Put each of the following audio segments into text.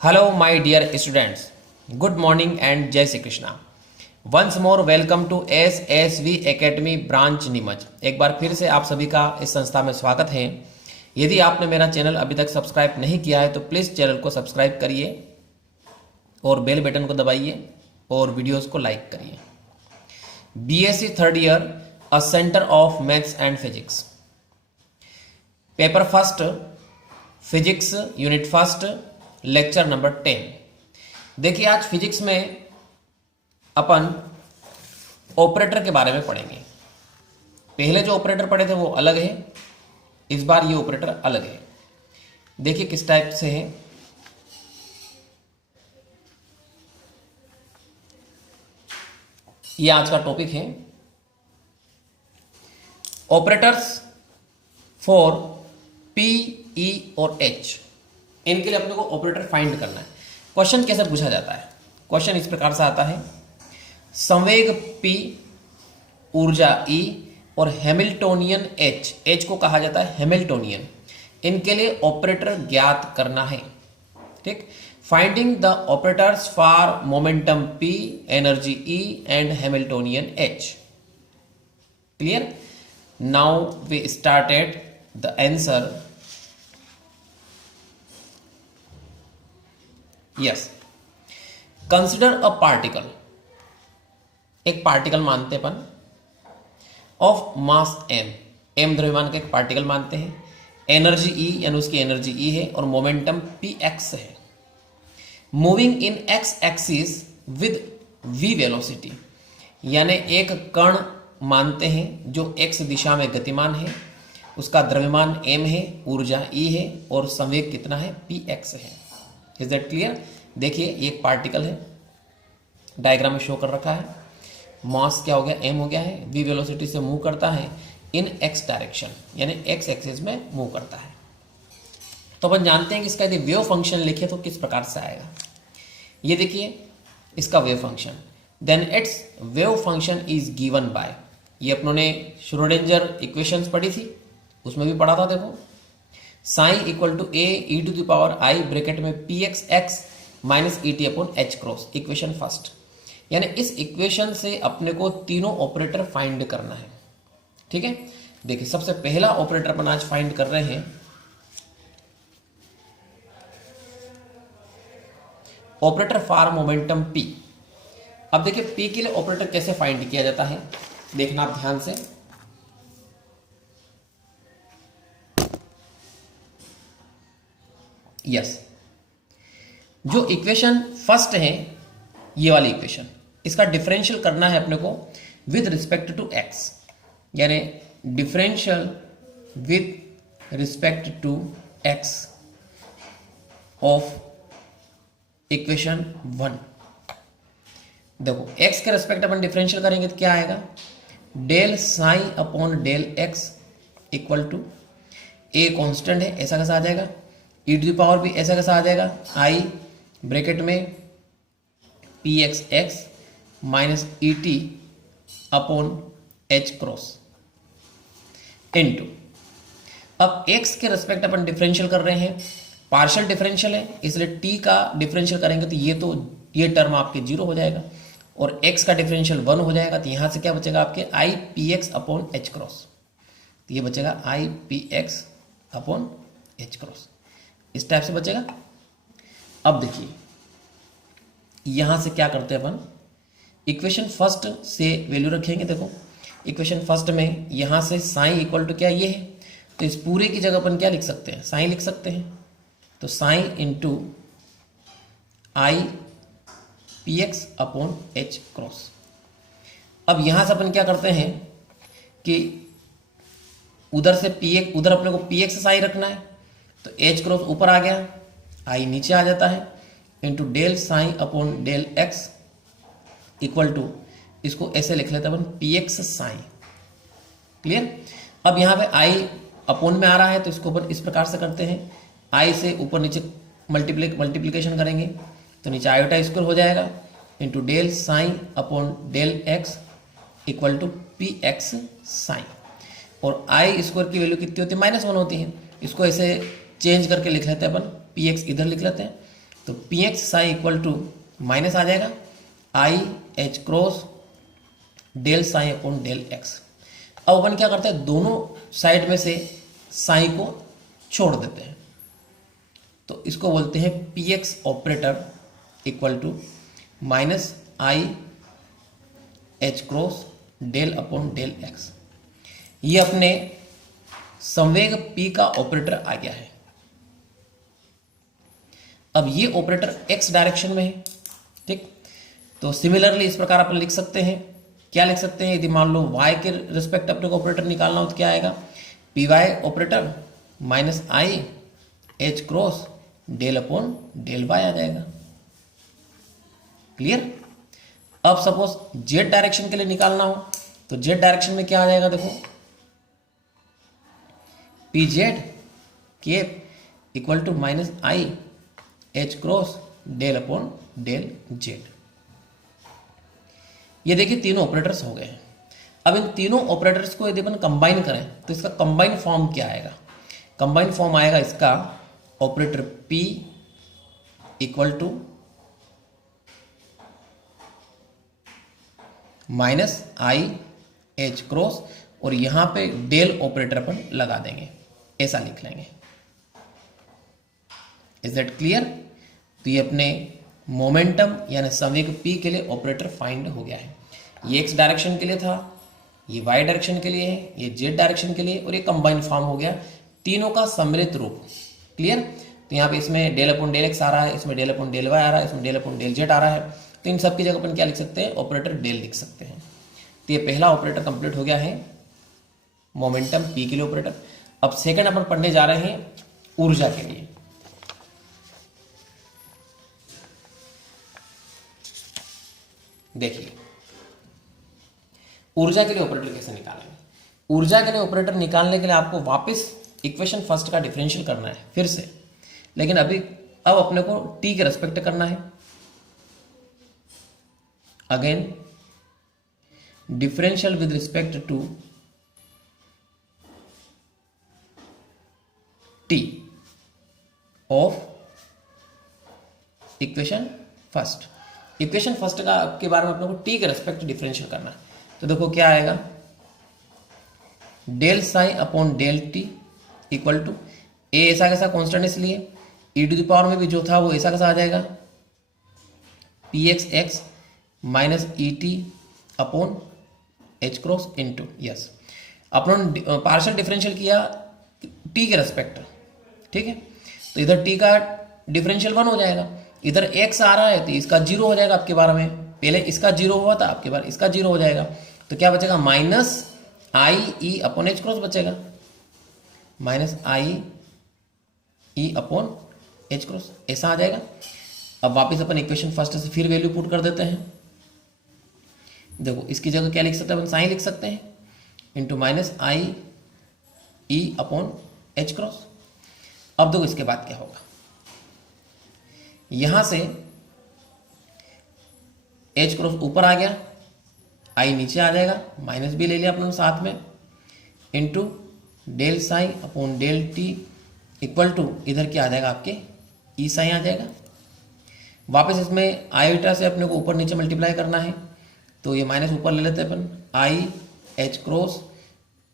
Hello, my dear students. Good morning and Jai Shri Krishna. Once more welcome to SSV Academy branch Neemuch. एक बार फिर से आप सभी का इस संस्था में स्वागत है। यदि आपने मेरा चैनल अभी तक सब्सक्राइब नहीं किया है तो प्लीज़ चैनल को सब्सक्राइब करिए और बेल बटन को दबाइए और वीडियोस को लाइक करिए। BSc third year a centre of maths and physics, paper first, physics unit first, lecture number 10। देखिए आज फिजिक्स में अपन ऑपरेटर के बारे में पढ़ेंगे। पहले जो ऑपरेटर पढ़े थे वो अलग है, इस बार ये ऑपरेटर अलग है। देखिए किस टाइप से है। ये आज का टॉपिक है ऑपरेटर्स फॉर पी, ई और एच। इनके लिए अपने को ऑपरेटर फाइंड करना है। क्वेश्चन कैसे पूछा जाता है? क्वेश्चन इस प्रकार से आता है, संवेग P, ऊर्जा E और हैमिल्टोनियन H, H को कहा जाता है हैमिल्टोनियन, इनके लिए ऑपरेटर ज्ञात करना है। ठीक, finding the operators for momentum P, energy E and Hamiltonian H। Clear? Now we started the answer. Yes, consider a particle, एक पार्टिकल मानते अपन ऑफ मास m, m द्रव्यमान का एक पार्टिकल मानते हैं। एनर्जी E यानी उसकी एनर्जी E है और मोमेंटम px है। Moving in x axis with v velocity, यानी एक कण मानते हैं जो x दिशा में गतिमान है, उसका द्रव्यमान m है, ऊर्जा E है और संवेग कितना है? px है। Is that clear? देखिए ये एक पार्टिकल है, डायग्राम में शो कर रखा है। मास क्या हो गया? m हो गया है। v वेलोसिटी से मूव करता है इन x डायरेक्शन, यानी x एक्सिस में मूव करता है। तो अपन जानते हैं कि इसका यदि वेव फंक्शन लिखे तो किस प्रकार से आएगा। ये देखिए इसका wave function, then it's wave function is given by, ये अपनों ने श्रोडिंगर इक्वेशंस पढ़ी थी, उसमें भी पढ़ा था। देखो sine equal to A E to the power I bracket में P x x minus E T upon H cross, equation first. यानी इस इक्वेशन से अपने को तीनों ऑपरेटर फाइंड करना है। ठीक है, देखिए सबसे पहला ऑपरेटर अपन आज फाइंड कर रहे हैं ऑपरेटर फॉर मोमेंटम P। अब देखिए P के लिए ऑपरेटर कैसे फाइंड किया जाता है, देखना आप ध्यान से। यस, जो इक्वेशन फर्स्ट है ये वाली इक्वेशन, इसका डिफरेंशियल करना है अपने को विद रिस्पेक्ट टू x, यानी differential with respect to x of equation 1। देखो x के रिस्पेक्ट अपन डिफरेंशियल करेंगे तो क्या आएगा? Del psi upon del x equal to a constant है, ऐसा कैसा आ जाएगा? ई टू द पावर भी ऐसा कैसा आ जाएगा? आई ब्रैकेट में P x x minus E T upon H cross into, अब x के रेस्पेक्ट अपन डिफरेंशियल कर रहे हैं, पार्शियल डिफरेंशियल है इसलिए t का डिफरेंशियल करेंगे तो ये टर्म आपके 0 हो जाएगा और x का डिफरेंशियल 1 हो जाएगा। तो यहां से क्या बचेगा आपके? I P x upon H cross, तो ये बचेगा I P x upon H cross, इस टाइप से बचेगा। अब देखिए यहां से क्या करते हैं अपन, इक्वेशन फर्स्ट से वैल्यू रखेंगे। देखो इक्वेशन फर्स्ट में यहां से साइन इक्वल टू क्या ये है, तो इस पूरे की जगह अपन क्या लिख सकते हैं? साइन लिख सकते हैं। तो sine into I P x upon H cross. अब यहां से अपन क्या करते हैं कि उधर से पी एक्स, उधर अपने को पी एक्स साइन रखना है, तो एच क्रॉस ऊपर आ गया, आई नीचे आ जाता है, into del psi upon del x equal to, इसको ऐसे लिख लेते हैं अपन पी एक्स साइन। क्लियर? अब यहाँ पे आई अपॉन में आ रहा है तो इसको अपन इस प्रकार से करते हैं, आई से ऊपर नीचे मल्टीप्लीकेशन करेंगे तो नीचे आयोटा स्क्वायर हो जाएगा, into del psi upon del x equal to p x psi. और आई स्क्वायर की वैल्यू कितनी होती है? -1 होती है। इसको ऐसे चेंज करके लिख लेते हैं अपन, पी एक्स इधर लिख लेते हैं तो P x psi equal to minus आ जाएगा I H cross del psi upon del x. अब अपन क्या करते हैं, दोनों साइड में से साई को छोड़ देते हैं, तो इसको बोलते हैं p x operator equal to minus i H cross del upon del x. ये अपने संवेग P का ऑपरेटर आ गया है। अब ये ऑपरेटर x डायरेक्शन में है, ठीक। तो सिमिलरली इस प्रकार अपन लिख सकते हैं, क्या लिख सकते हैं, यदि मान लो y के रिस्पेक्ट अपने को ऑपरेटर निकालना हो तो क्या आएगा, p y operator minus i H cross del upon del y आ जाएगा। क्लियर। अब सपोज z डायरेक्शन के लिए निकालना हो तो z डायरेक्शन में क्या आ जाएगा, देखो p z cap equal to minus i H cross del upon del z. ये देखिए तीनों ऑपरेटर्स हो गए हैं। अब इन तीनों ऑपरेटर्स को यदि अपन कंबाइन करें तो इसका कंबाइन फॉर्म क्या आएगा, कंबाइन फॉर्म आएगा इसका operator P equal to minus i H cross, और यहां पे डेल ऑपरेटर अपन लगा देंगे, ऐसा लिख लेंगे। Is that clear. तो ये अपने मोमेंटम यानी संवेग P के लिए ऑपरेटर फाइंड हो गया है। ये x डायरेक्शन के लिए था, ये y डायरेक्शन के लिए है, ये z डायरेक्शन के लिए, और ये कंबाइंड फॉर्म हो गया तीनों का सम्मिलित रूप। क्लियर। तो यहाँ पे इसमें डेल अपॉन डेल एक्स आ रहा है, इसमें डेल अपॉन डेल वाई आ रहा है, इसमें डेल अपॉन डेल जेड आ रहा है। तो इन सब की जगह अपन क्या लिख सकते हैं, ऑपरेटर डेल लिख सकते हैं। तो ये पहला ऑपरेटर कंप्लीट हो गया है मोमेंटम P के लिए ऑपरेटर। अब सेकंड अपन पढ़ने जा रहे हैं ऊर्जा के लिए। देखिए ऊर्जा के लिए ऑपरेटर कैसे निकालेंगे। ऊर्जा के लिए ऑपरेटर निकालने के लिए आपको वापस इक्वेशन फर्स्ट का डिफरेंशियल करना है फिर से, लेकिन अब अपने को टी के रेस्पेक्ट करना है। Again differential with respect to t of equation first. Equation first का के बारे में अपने को टी के रेस्पेक्ट डिफरेंशियल करना है। तो देखो क्या आएगा, del psi upon del T equal to A ऐसा कैसा कॉन्स्टेंट इसलिए ई टू द पावर में भी जो था वो ऐसा कैसा आ जाएगा, P x x minus E T upon H cross into yes. अपन पार्शियल डिफरेंशियल किया टी के रेस्पेक्ट, ठीक है। तो इधर टी का डिफरेंशियल 1 हो जाएगा, इधर x आ रहा है तो इसका 0 हो जाएगा आपके बारे में, पहले इसका 0 हुआ था आपके बार इसका 0 हो जाएगा। तो क्या बचेगा, माइनस आई ई अपॉन एच क्रॉस बचेगा, माइनस आई ई अपॉन एच क्रॉस ऐसा आ जाएगा। अब वापस अपन इक्वेशन फर्स्ट से फिर वैल्यू पुट कर देते हैं। देखो इसकी जगह क्या लिख सकते हैं अपन, साइन लिख सकते हैं इंटू माइनस आई ई अपॉन एच क्रॉस। अब देखो इसके बाद क्या होगा, यहां से एच क्रॉस ऊपर आ गया, आई नीचे आ जाएगा, माइनस भी ले लिया अपने साथ में, into del psi upon del T equal to इधर क्या आ जाएगा आपके ई साई आ जाएगा। वापस इसमें आयोटा से अपने को ऊपर नीचे मल्टीप्लाई करना है, तो ये माइनस ऊपर ले लेते हैं अपन, I H cross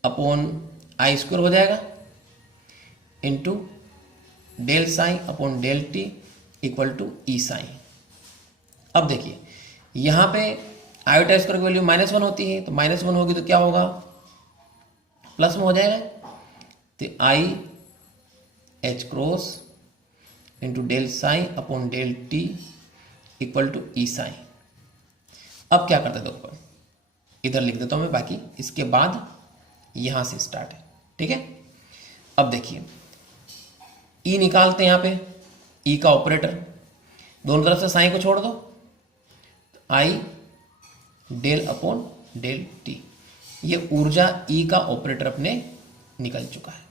upon I square हो जाएगा into del psi upon del T equal to E psi. अब देखिए यहां पे आयोटा स्क्वायर की वैल्यू -1 होती है, तो -1 होगी तो क्या होगा, प्लस में हो जाएगा। तो I H cross into del psi upon del T equal to E psi. अब क्या करते देखो, इधर लिख देता हूं मैं, बाकी इसके बाद यहां से स्टार्ट है, ठीक है। अब देखिए ई निकालते हैं, यहां पे ई का ऑपरेटर, दोनों तरफ से साइन को छोड़ दो, आई डेल अपॉन डेल टी, ये ऊर्जा ई का ऑपरेटर अपने निकल चुका है।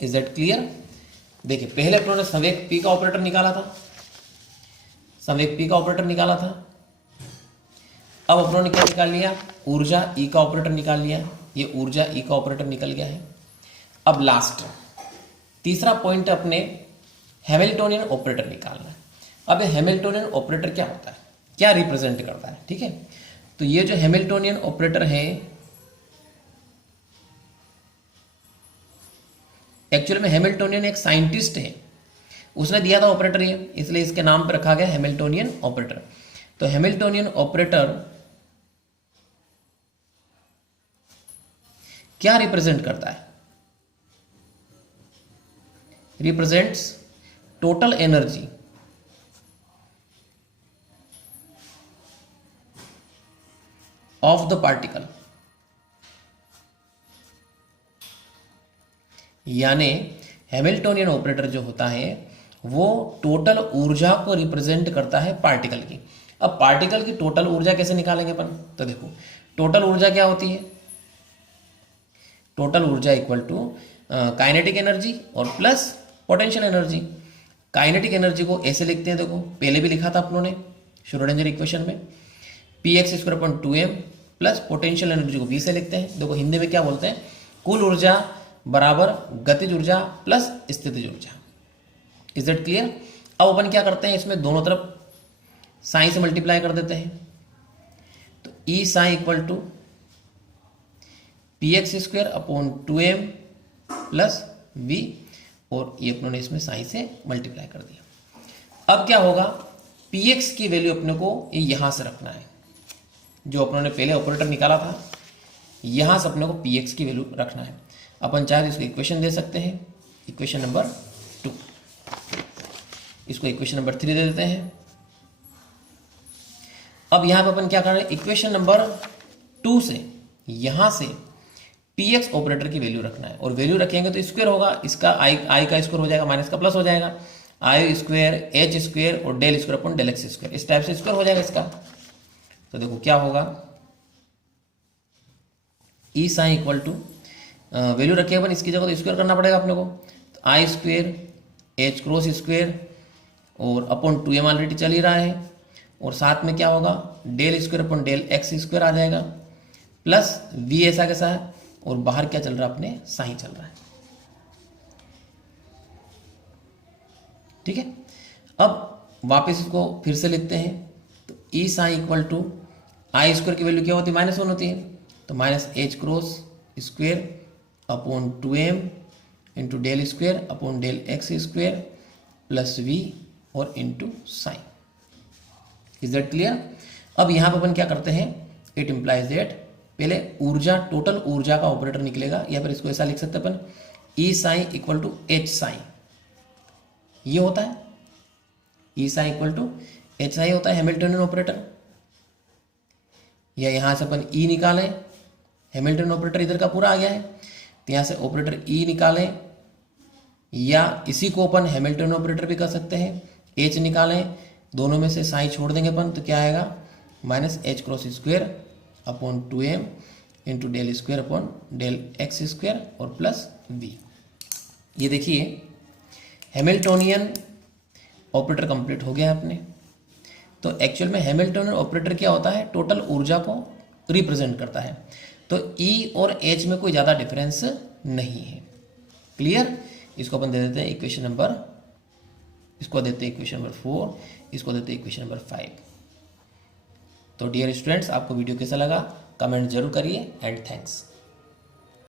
Is that clear. देखिए पहले अपनों ने संवेग पी का ऑपरेटर निकाला था, संवेग पी का ऑपरेटर निकाला था। अब अपनों ने क्या निकाल लिया, ऊर्जा ई का ऑपरेटर निकाल लिया, ये ऊर्जा ई का ऑपरेटर निकल गया है। अब लास्ट तीसरा पॉइंट अपने हैमिल्टोनियन ऑपरेटर निकालना है। अब हैमिल्टोनियन ऑपरेटर क्या होता है, क्या रिप्रेजेंट करता है, ठीक है। तो ये जो हैमिल्टोनियन ऑपरेटर है एक्चुअल में हैमिल्टोनियन एक साइंटिस्ट है, उसने दिया था ऑपरेटर ये, इसलिए इसके नाम पर रखा गया हैमिल्टोनियन ऑपरेटर। तो हैमिल्टोनियन ऑपरेटर क्या रिप्रेजेंट करता है, represents total energy of the particle, यानी हैमिल्टोनियन ऑपरेटर जो होता है वो टोटल ऊर्जा को रिप्रेजेंट करता है पार्टिकल की। अब पार्टिकल की टोटल ऊर्जा कैसे निकालेंगे अपन, तो देखो टोटल ऊर्जा क्या होती है, टोटल ऊर्जा इक्वल टू काइनेटिक एनर्जी और plus potential energy. Kinetic energy को ऐसे लिखते हैं, देखो पहले भी लिखा था अपनों ने श्रोडिंगर इक्वेशन में, px²/2m प्लस पोटेंशियल एनर्जी को v से लिखते हैं। देखो हिंदी में क्या बोलते हैं, कुल ऊर्जा बराबर गतिज ऊर्जा प्लस स्थितिज ऊर्जा। Is that clear. अब अपन क्या करते हैं, इसमें दोनों तरफ साइन से मल्टीप्लाई कर देते हैं। तो E psi equal to px²/2m plus v, और ये अपनों ने इसमें साइन से मल्टीप्लाई कर दिया। अब क्या होगा, px की वैल्यू अपने को यहां से रखना है, जो अपनों ने पहले ऑपरेटर निकाला था यहां से अपने को px की वैल्यू रखना है। अपन चाहे तो इसको इक्वेशन दे सकते हैं, इक्वेशन नंबर 2, इसको इक्वेशन नंबर 3 दे देते हैं। अब यहां पे अपन क्या कर रहे हैं, इक्वेशन नंबर 2 से यहां से px ऑपरेटर की वैल्यू रखना है, और वैल्यू रखेंगे तो स्क्वायर होगा, इसका i का स्क्वायर हो जाएगा, माइनस का प्लस हो जाएगा, i² h² और del²/del x², इस टाइप से स्क्वायर हो जाएगा इसका। तो देखो क्या होगा, ई साइन इक्वल टू वैल्यू रखे अपन इसकी जगह तो स्क्वायर करना पड़ेगा अपने को, तो i² h² और अपॉन 2m ऑलरेडी चल ही रहा है, और साथ में क्या होगा del²/del x² आ जाएगा, प्लस v ऐसा कैसा है, और बाहर क्या चल रहा है अपने साइन चल रहा है, ठीक है। अब वापस इसको फिर से लिखते हैं, तो E psi equal to i² की वैल्यू क्या होती है, -1 होती है, तो -h² upon 2m into del²/del x² plus v और into sine. Is that clear. अब यहां पर अपन क्या करते हैं, इट इंप्लाइज दैट पहले ऊर्जा, टोटल ऊर्जा का ऑपरेटर निकलेगा, या फिर इसको ऐसा लिख सकते हैं अपन, E psi equal to H psi, ये होता है E psi equal to H psi होता है हैमिल्टोनियन ऑपरेटर। या यहां से अपन ई निकालें, हैमिल्टन ऑपरेटर इधर का पूरा आ गया है, तो यहां से ऑपरेटर ई निकालें, या इसी को अपन हैमिल्टन ऑपरेटर भी कर सकते हैं, एच निकालें, दोनों में से साइन छोड़ देंगे अपन, तो क्या आएगा -h² upon 2m into del²/del x² और प्लस v। ये देखिए हैमिल्टोनियन ऑपरेटर कंप्लीट हो गया अपने। तो एक्चुअल में हैमिल्टोनियन ऑपरेटर क्या होता है, टोटल ऊर्जा को रिप्रेजेंट करता है। तो E और H में कोई ज़्यादा डिफरेंस नहीं है। क्लियर। इसको अपन दे देते हैं इक्वेशन नंबर, इसको देते हैं इक्वेशन नंबर 4, इसको देते हैं इक्वेशन नंबर 5। तो डियर स्टूडेंट्स, आपको वीडियो कैसा लगा कमेंट जरूर करिए, एंड थैंक्स।